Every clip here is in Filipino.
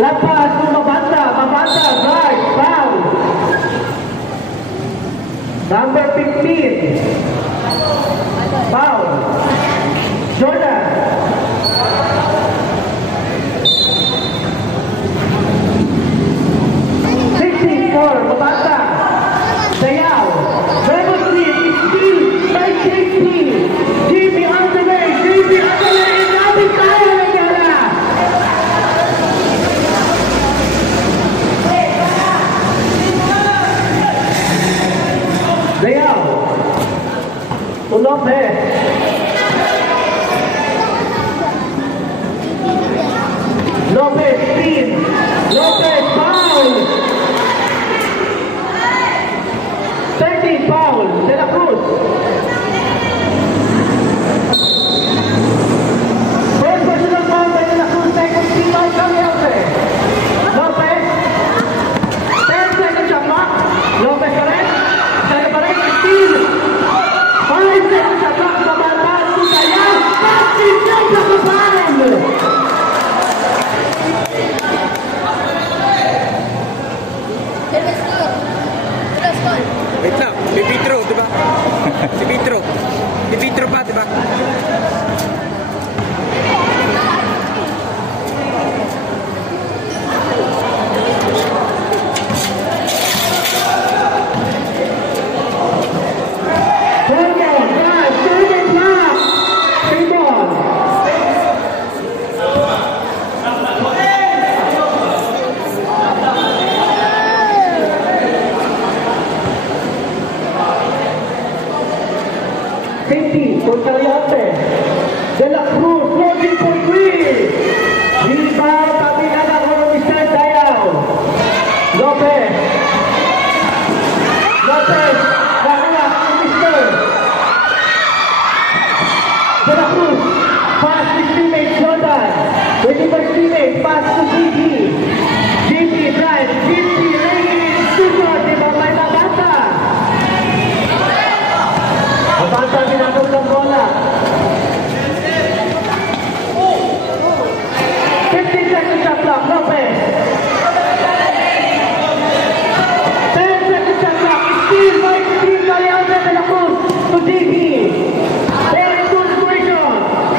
Lapas ng Mabanta, guard, foul. Number 15. Foul. Jordan. 64, Mabanta. Sayaw. Number 3, steal by JP. JP on the way, Namin tayo na gala. Sayaw. Lopez. Lopez, steal. Lopez, foul. 30 foul, De La Cruz. First personal foul by De La Cruz, second team by Caliente. Lopez. 10 seconds shot clock. Lopez pa rin. Sa'yo pa rin, steal. 5 seconds shot clock, Mabanta, Sayaw. 30 seconds sa kapanan. Wait lang, si Vitro, di ba? Si Vitro. Si Vitro pa, di ba? Por Caliente. De La Cruz, looking for three. Rebound, kabinada ko ng Mr. Dayaw. Lopez. Lopez. Nakala ng Mr. De La Cruz. Pass to teammate Jordan. Waiting for teammate. Pass to GG. GG drive. GG ringing. Super. Di ba may Mabanta? Mabanta binabog ng bola. 15 seconds shot clock, Lopez. 10 seconds shot clock, steal by Team Caliente De La Cruz to GP. Very good situation.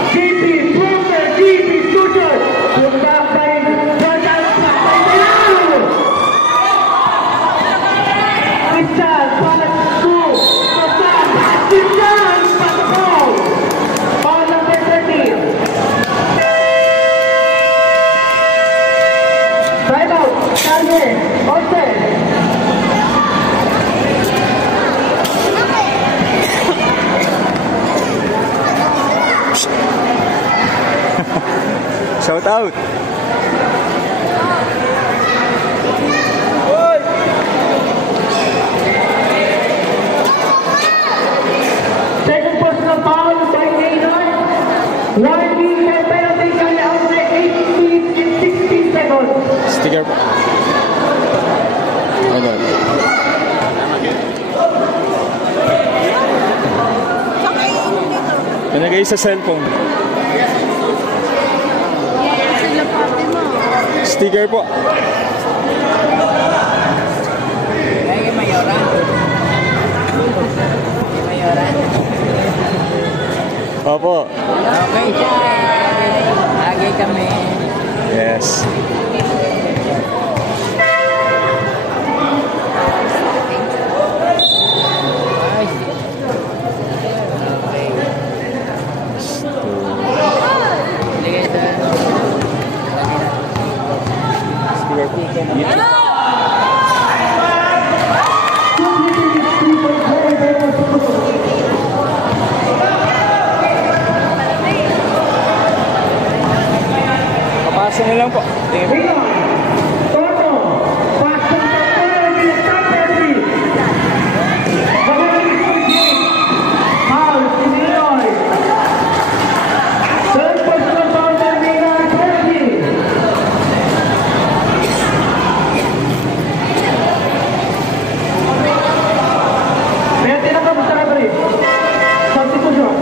GP, Brooker, GP, shooter. Yung back by Jordan, back by Dayaw. Christian, pass to Christian, Christian, pass the ball. Ball number 13. Time out, Carmen, Orte. Shout out. Second personal foul by Gaynor. Warning and penalty carry out by 8 minutes and 16 seconds. Sticker po. Ano? Nalagay sa cellphone. Sticker po. Ay, Mayoran. Mayoran. Opo. Okay, siya. Lagi kami. Yes. Ay. Okay. Ligay doon. Sticker po. Papasa na lang po. Toto, pass to the number 3. Foul, Illinois. Third personal foul by Maynard, 30. May tinakap sa referee. Substitution.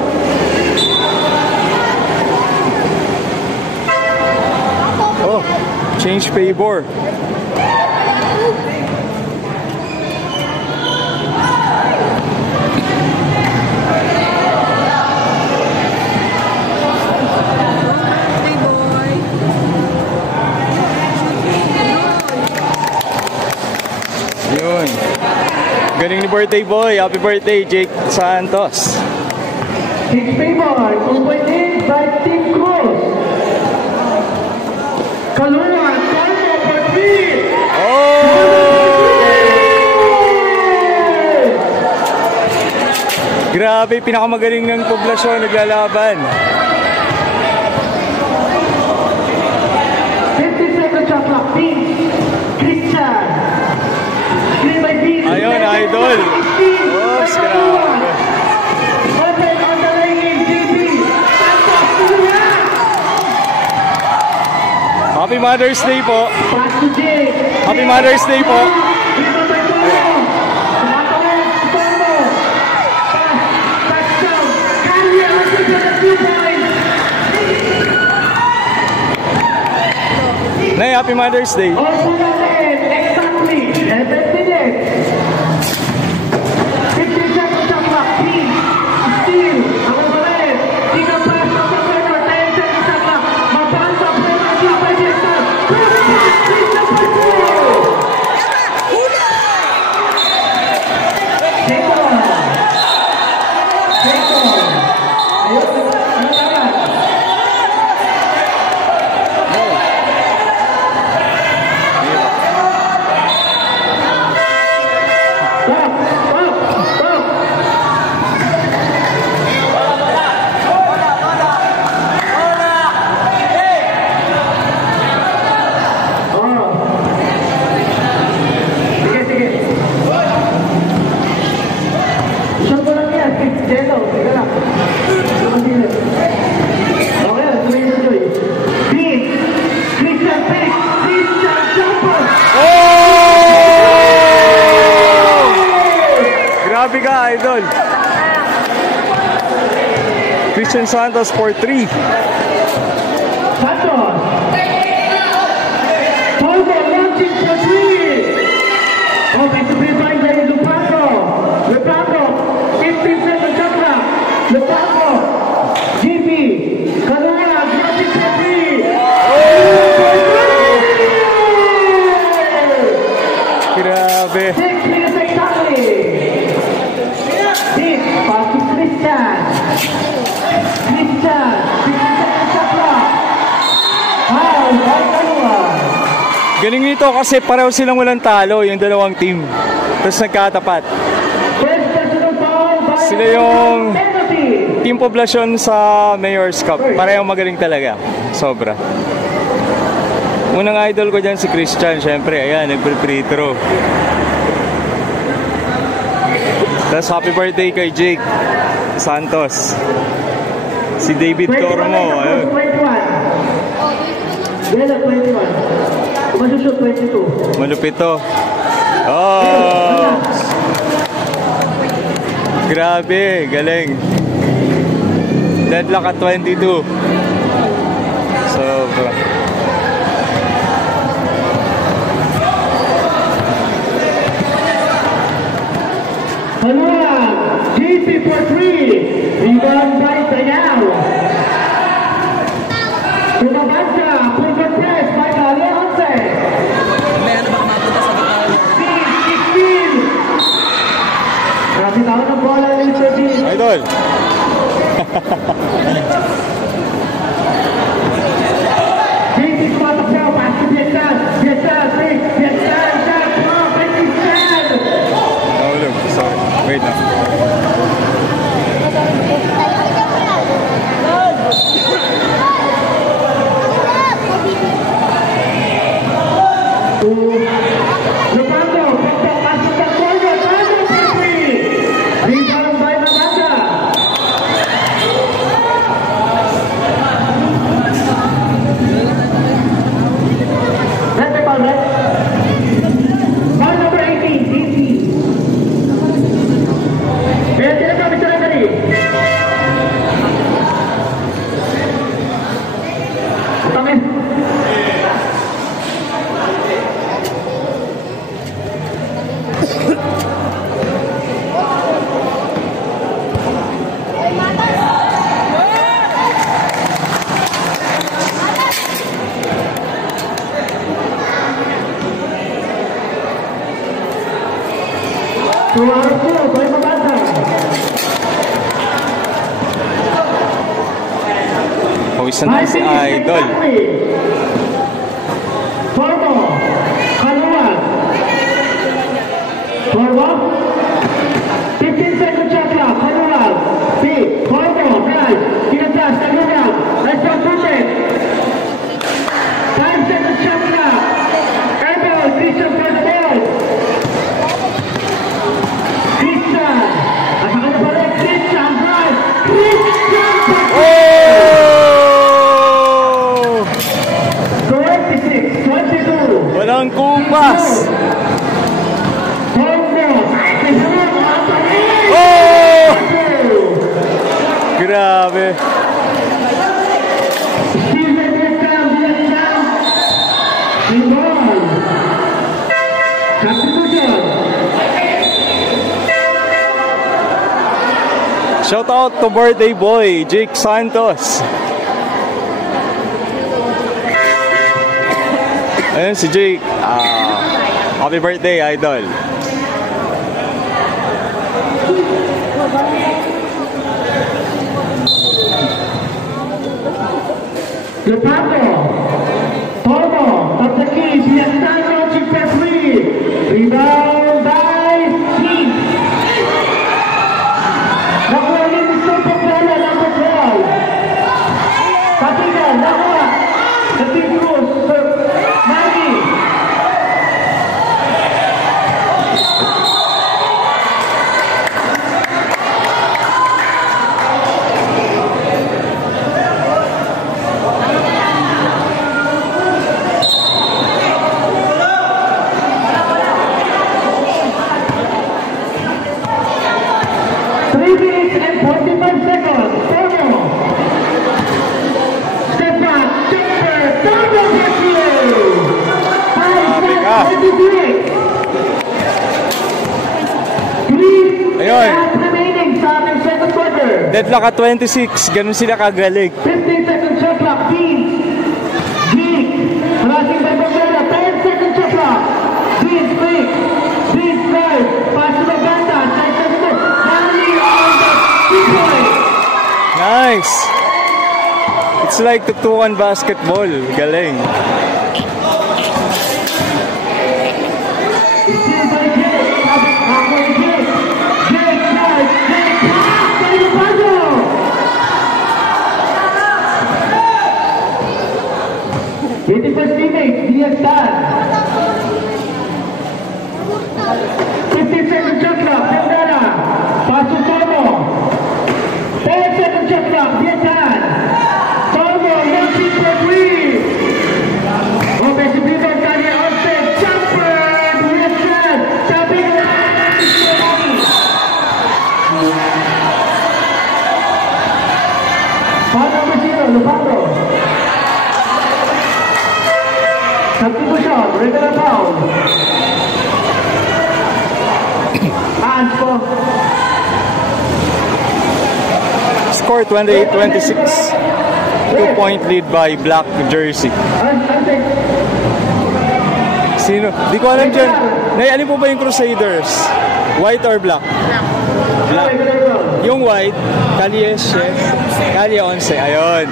Oh. Change favor. Yun. Galing ni birthday boy. Happy birthday, Jake Santos. Change favor, 2.8 by Team Cruz. Kaluan, Carlo for 3. Grabe, pinakamagaling ng poblasyon naglalaban. 50 seconds shot clock, Team Christian. Screen by Team. Ayun, idol. Oops, grabe. Open on the lane, GP. Happy Mother's Day po. Pass to Jake. Happy Mother's Day po. Dito by Tomo. Tumatawag si Tomo. Touchdown. Carrier on the 2 points. Nay, Happy Mother's Day. Also natin, exactly, 11 minutes. 50 seconds shot clock, team, steal, ako ba rin, tika pass sa Pedro, 10 seconds shot clock, mapasa, Pedro, team by Jester, first pass, please number 2. Jacob. Ayun, ano naman? Grabe ka, idol. Christian Santos for 3. Santos. Togo launching for 3. Offensive by Lupaco. Lupaco. 15 seconds shot clock. Lupaco. GP. Kalula launching for 3. Grabe. 6 minutes exactly. Deep. Pass to Christian. Christian. 15 seconds shot clock. Foul by Kalula. Galing nito kasi pareho silang walang talo, yung dalawang team. Tapos nagkatapat. First personal foul by Sila yung penalty. team poblasyon sa Mayor's Cup. Parehong magaling talaga. Sobra. Unang idol ko dyan si Christian. Siyempre, ayan, nag-free throw. Tapos happy birthday kay Jake Santos. Si David Tormo. Ayun. 21. Yellow 21. Masushoot 22. Malupit to. Oh! Grabe, galing. Deadlock at 22. Sobra. Kalula, GP for 3. Rebound by Sayao. Tumabansa, pulver press by Galeonte. May ano baka mapunta sa gitna. 16. Grabe tao ng bola ng Sardin. Idol! GP tumatak siya, pass to Piesal. Piesal, break. Piesal, shot, oh, by Piesal. Nahulog. Sorry. Wait lang. Lupando, pasok sa corner, Pando for 3. Rebound by Nabasa. Red by foul, red. Foul number 18, DC. Pwede na kami sa referee. Utangin. 2 out of 2, boy mabasa. Pawisan na si Idol. Torbo, Kaluwag. Torbo, 15 seconds shot clock, Kaluwag. B, Torbo, drive, Kinasas, Kaluwag. Let's go, push it. 5 seconds shot clock. Airball, Christian for the ball. Christian, at saka na pala, Christian, drive. Christian, Oh! 26, 22. Walang kupas. Oh! Grabe. Shout out to birthday boy, Jake Santos. Ayun si Jake. Happy birthday, Idol. Lepanto, Torbo, up the keys, he has time launching for 3. Rebound by Heath. Nakuha niya ni Super Bola, number 12. Patigan, nakuha. The Team Cruz, Maggie. Ayun. Deadlock at 26. Ganun sila kagaling. 15 seconds shot clock. Beans. Geek. Flashing by Barbera. 10 seconds shot clock. Beans quick. Beans drive. Pass to Baganda. Side to the middle. Rally on the 3-point. Nice. It's like tuktukan basketball. Galing. Still by Jake. Halfway Jake. Jake drive. Jake pass. By the puzzle. With the first teammate, Diaz Tan. 15 seconds shot clock, Pindana. Pass to Torbo. 10 seconds shot clock, Diaz Tan. Torbo, launching for 3. Offensive rebound, Kanye Olsen. Jumper, Diaz Tan. Tapping line. Foul number 0, Lupando. Substitution, regular foul. Hands po. Score 28-26. 2-point lead by Black Jersey. Sino? Di ko alam dyan. Alin po ba yung Crusaders? White or black? Black. Yung white, Kalye 11. Ayun.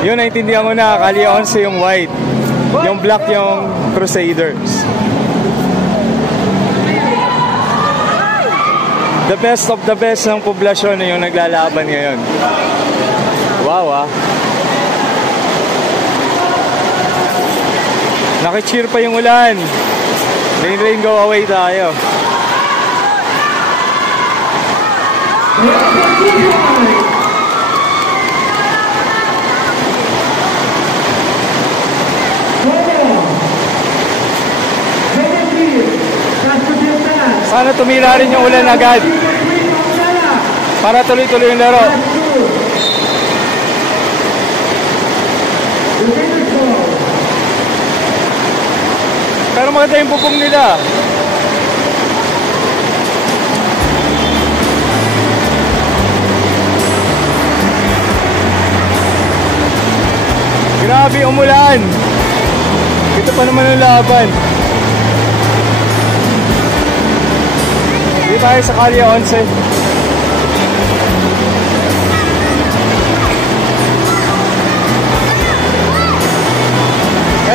Yun, naintindihan ko na. Kalye 11 yung white. Yung black yung Crusaders. The best of the best ng poblasyon na yung naglalaban ngayon. Wow, ah. Nakicheer pa yung ulan. Rain, go away tayo. Sana tumira rin yung ulan agad para tuloy-tuloy yung laro. Pero maganda yung pupong nila. Grabe umulan. Ito pa naman ang laban. tayo sa Calle 11.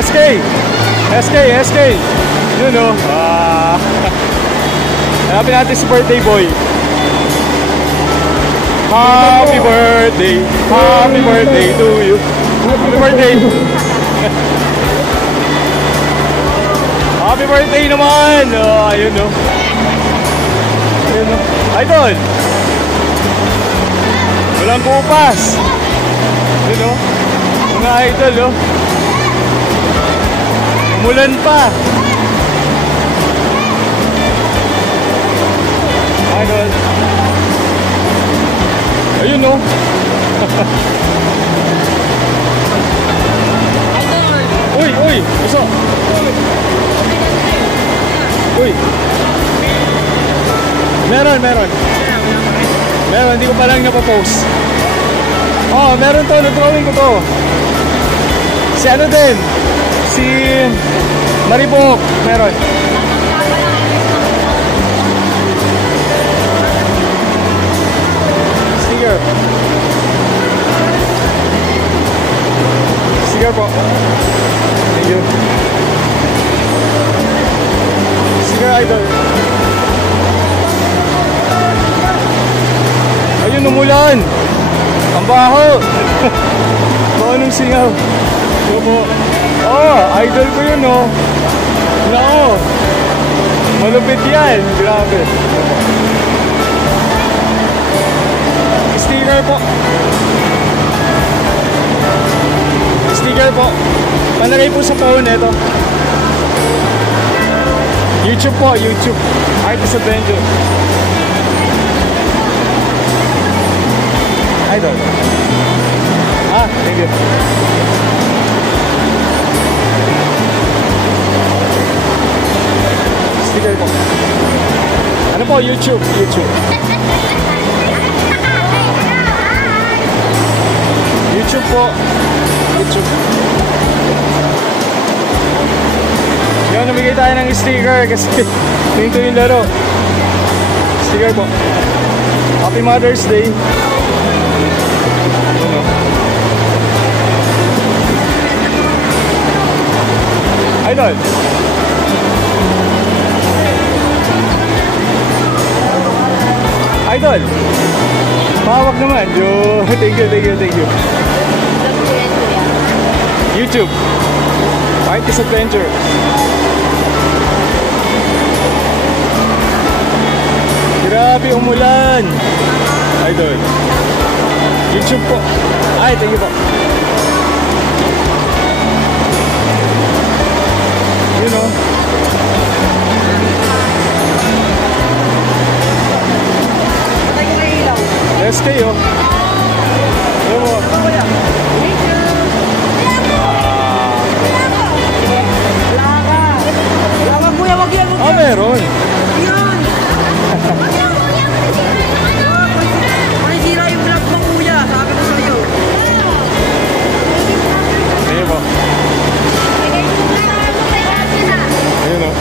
SK! SK! SK! Yun o. Hanapin natin si birthday boy. Happy birthday! Happy birthday to you! Happy birthday! Happy birthday naman! Ayun o. Ayun o. Idol! Walang kupas! Ayun o. Mga idol o. Umulan pa! Idol! Ayun o. Uy! Uy! Gusto! Uy! Meron! Meron! Hindi ko pa lang napapost. Meron to. Nag-drawing ko to. Si ano din? Si Maribok. Meron. Sticker. Sticker po. Thank you. Sticker idol. Ayun, umulan. Ang baho. Baho nung singaw. Ito po. Idol ko yun, oh. Nako. Malupit yan. Grabe. Sticker po. Sticker po. Palagay po sa phone, ito. YouTube po, YouTube. Artist Adventure. Idol. Thank you. Sticker po. Ano po? YouTube. YouTube. YouTube po. YouTube. Yan, namigay tayo ng sticker kasi ito yung laro. Sticker po. Happy Mother's Day. Idol. Idol. Pahawak naman. Thank you. YouTube. Artist Adventure. Grabe, umulan. Idol. YouTube po. Thank you po. You know. Let's stay, oh. Ano mo? Laman kuya, wag yan. Meron. Yan. Manisira yung vlog mo kuya. Sabi ko sa'yo. Ayun po. Ayun o.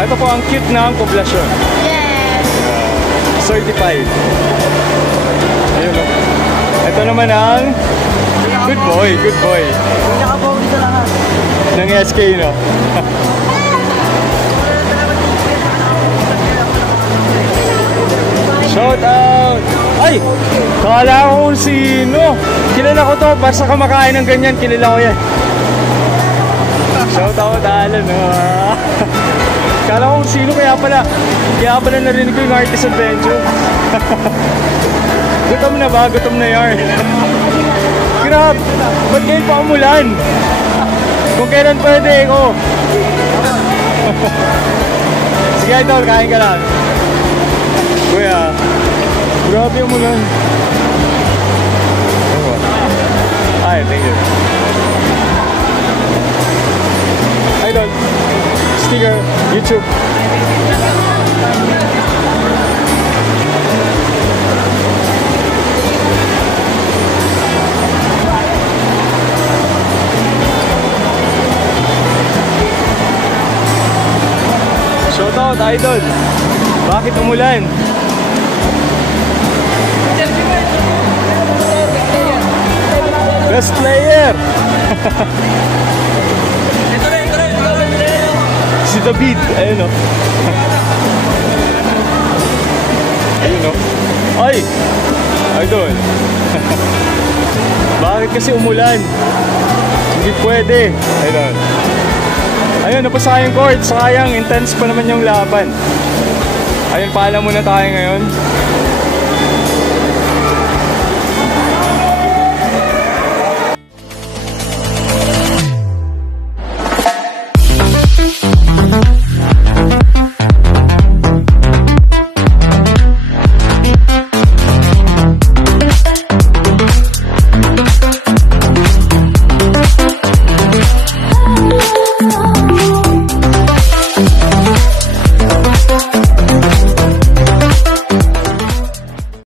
Ito po ang cute na ang poblasyon. Yes! Certified. Ayun o. Ito naman ang good boy. Pinaka-pogi sa lahat. Ng SK, no? Shout out! Ay! Kala ko kung sino. Kilala ko to. Basta kumakain ng ganyan, kilala ko yan. Shout out, Alan. Kala ko kung sino, kaya pala narinig ko yung Artist Adventure. Gutom na ba? Gutom na yarn. Grab! Ba't ngayon pa umulan? Kung kailan pwede ko. Sige, idol, kain ka lang. Kuya, grabe umulan. Thank you. Idol, sticker, YouTube. idol. Bakit umulan? Best player! Si David, ayun o. Ayun o. Ay! Idol. Bakit kasi umulan? Hindi pwede. Ayun. Ayun, napasa yung court. Sayang, intense pa naman yung laban. Ayun, paalam muna tayo ngayon.